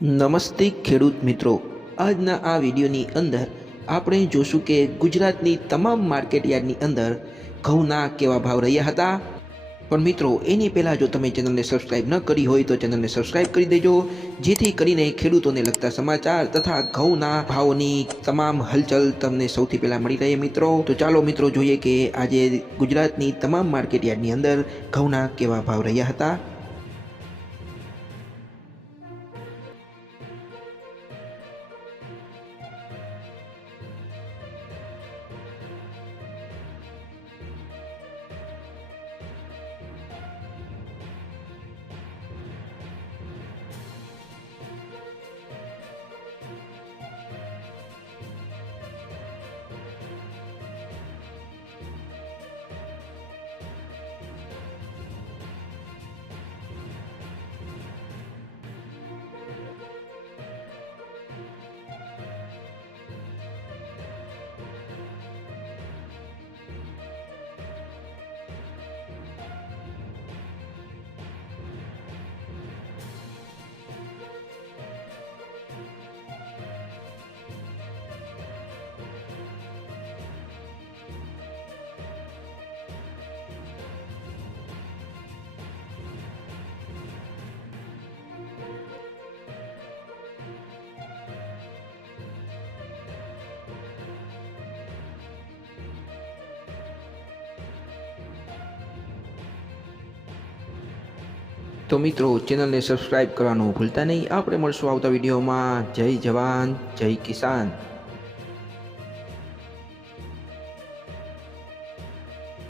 નમસ્તે ખેડૂત મિત્રો, આજના આ વિડીયોની અંદર આપણે જોશું કે ગુજરાતની તમામ માર્કેટયાર્ડની અંદર ઘઉંના કેવા ભાવ રહ્યા હતા। પણ મિત્રો એની પહેલાં જો તમે ચેનલને સબસ્ક્રાઇબ ન કરી હોય તો ચેનલને સબસ્ક્રાઇબ કરી દેજો, જેથી કરીને ખેડૂતોને લગતા સમાચાર તથા ઘઉંના ભાવની તમામ હલચલ તમને સૌથી પહેલાં મળી રહે મિત્રો। તો ચાલો મિત્રો જોઈએ કે આજે ગુજરાતની તમામ માર્કેટયાર્ડની અંદર ઘઉંના કેવા ભાવ રહ્યા હતા। તો મિત્રો ચેનલને સબસ્ક્રાઇબ કરવાનું ભૂલતા નહીં। આપણે મળશું આવતા વિડીયોમાં। જય જવાન જય કિસાન।